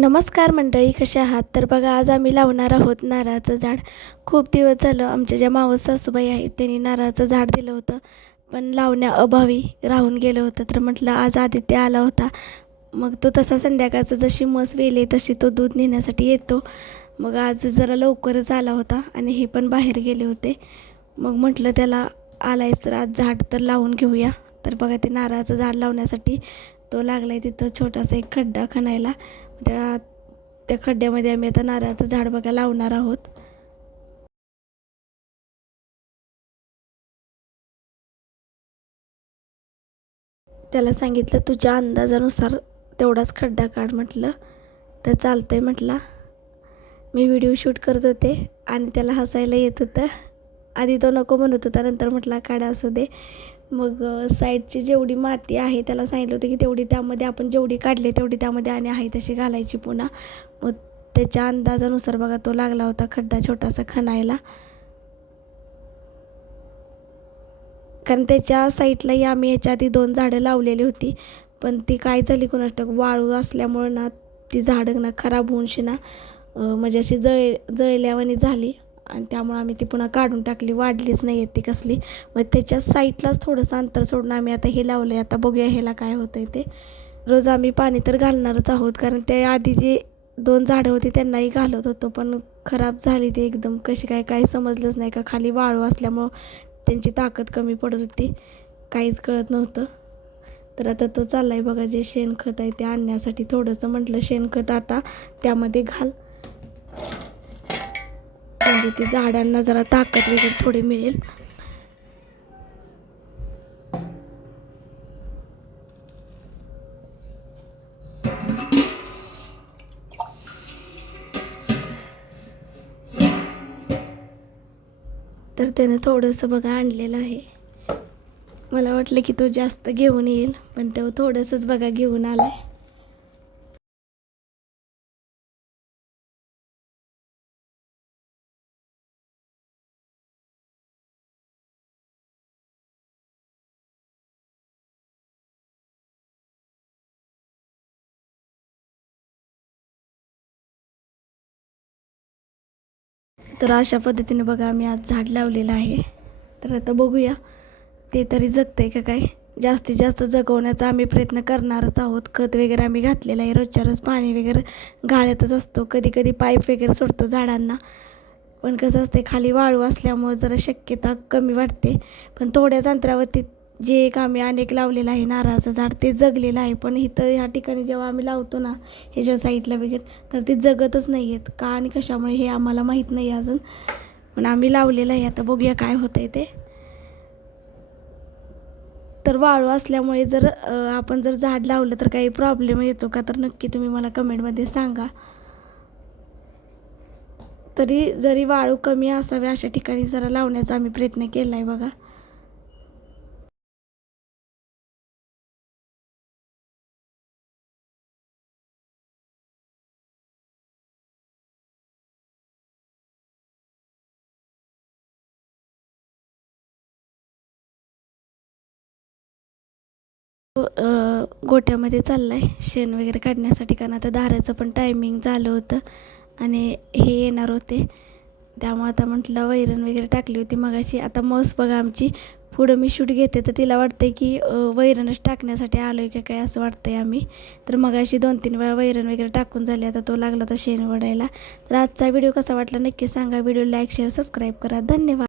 नमस्कार मंडळी कशा आहात? तर बघा आज आम्ही लावणार आहोत नारळाचं झाड. खूप दिवस झालं आमच्या ज्या मावस सासूबाई आहेत त्यांनी नारळाचं झाड दिलं होतं. पण लावण्या अभावी राहून गेलं होतं. तर म्हटलं आज आदित्य आला होता. मग तो तसा संध्याकाळचं जशी मस वेले तशी तो दूध नेण्यासाठी येतो. मग आज जरा लवकरच आला होता आणि हे पण बाहेर गेले होते. मग म्हटलं त्याला आलाय तर आज झाड तर लावून घेऊया. तर बघा ते नारळाचं झाड लावण्यासाठी तो लागला आहे तिथं छोटासा एक खड्डा खणायला. त्या त्या खड्ड्यामध्ये आम्ही आता नारळाचं झाड बघा लावणार आहोत. त्याला सांगितलं तुझ्या अंदाजानुसार तेवढाच खड्डा काढ म्हटलं. तर चालतं आहे म्हटला. मी व्हिडिओ शूट करत होते आणि त्याला हसायला येत होतं. आधी तो नको म्हणत होता नंतर म्हटला काढा असू दे. मग साईडची जेवढी माती आहे त्याला सांगितलं होतं की तेवढी त्यामध्ये आपण जेवढी काढली तेवढी त्यामध्ये आणि आहे तशी घालायची पुन्हा. मग त्याच्या अंदाजानुसार बघा तो लागला होता खड्डा छोटासा खणायला. कारण त्याच्या साईडलाही आम्ही याच्या आधी दोन झाडं लावलेली होती पण ती काय झाली कुणाष्टक वाळू असल्यामुळं ना ती झाडं ना खराब होऊनशी ना म्हणजे अशी जळ जळल्यावानी झाली. आणि त्यामुळे आम्ही ती पुन्हा काढून टाकली. वाढलीच नाही आहेत ती कसली. मग त्याच्या साईडलाच थोडंसं अंतर सोडून आम्ही आता हे लावलं आहे आता बघूया ह्याला काय होतं आहे ते. रोज आम्ही पाणी तर घालणारच आहोत कारण त्या आधी जे दोन झाडं होती त्यांनाही घालत होतो पण खराब झाली ती एकदम. कशी काय काही समजलंच नाही का? खाली वाळू असल्यामुळं त्यांची ताकद कमी पडत होती. काहीच कळत नव्हतं. तर आता तो चालला आहे बघा जे शेणखत आहे ते आणण्यासाठी थोडंसं म्हटलं शेणखत आता त्यामध्ये घाल. म्हणजे ती झाडांना जरा ताकद वगैरे थोडी मिळेल. तर त्यानं थोडंसं बघा आणलेलं आहे. मला वाटलं की तो जास्त घेऊन येईल पण तो थोडंसंच बघा घेऊन आलाय. तर अशा पद्धतीने बघा आम्ही आज झाड लावलेलं आहे. तर आता बघूया ते तरी जगतंय का काय? जास्तीत जास्त जगवण्याचा आम्ही प्रयत्न करणारच आहोत. खत वगैरे आम्ही घातलेलं आहे रोजच्या रोज पाणी वगैरे घालतच असतो. कधी कधी पाईप वगैरे सोडतो झाडांना. पण कसं असते खाली वाळू असल्यामुळं जरा शक्यता कमी वाटते. पण थोड्याच अंतरावरती जे एक आम्ही अनेक लावलेलं आहे नारळाचं झाड ते जगलेलं आहे. पण इथं ह्या ठिकाणी जेव्हा आम्ही लावतो ना ह्याच्या साईडला वगैरे तर ते जगतच नाही आहेत का आणि कशामुळे हे आम्हाला माहीत नाही अजून. पण आम्ही लावलेलं आहे. आता बघूया काय होतं आहे ते. तर वाळू असल्यामुळे जर आपण जर झाड लावलं तर काही प्रॉब्लेम येतो का? तर नक्की तुम्ही मला कमेंटमध्ये सांगा. तरी जरी वाळू कमी असावे अशा ठिकाणी जरा लावण्याचा आम्ही प्रयत्न केला आहे बघा. गोट्यामध्ये चालला आहे शेण वगैरे काढण्यासाठी कारण आता दाराचं पण टायमिंग झालं होतं आणि हे येणार होते. त्यामुळे आता म्हटलं वैरण वगैरे टाकली होती मगाशी. आता मस बघा आमची. पुढं मी शूट घेते तर तिला वाटतं की वैरणच टाकण्यासाठी आलो आहे का काय असं वाटतंय आम्ही. तर मगाशी दोन तीन वेळा वैरण वगैरे टाकून झाले. आता तो लागला तर शेण वडायला तर आजचा व्हिडिओ कसा वाटला नक्की सांगा. व्हिडिओ लाईक शेअर सबस्क्राईब करा. धन्यवाद.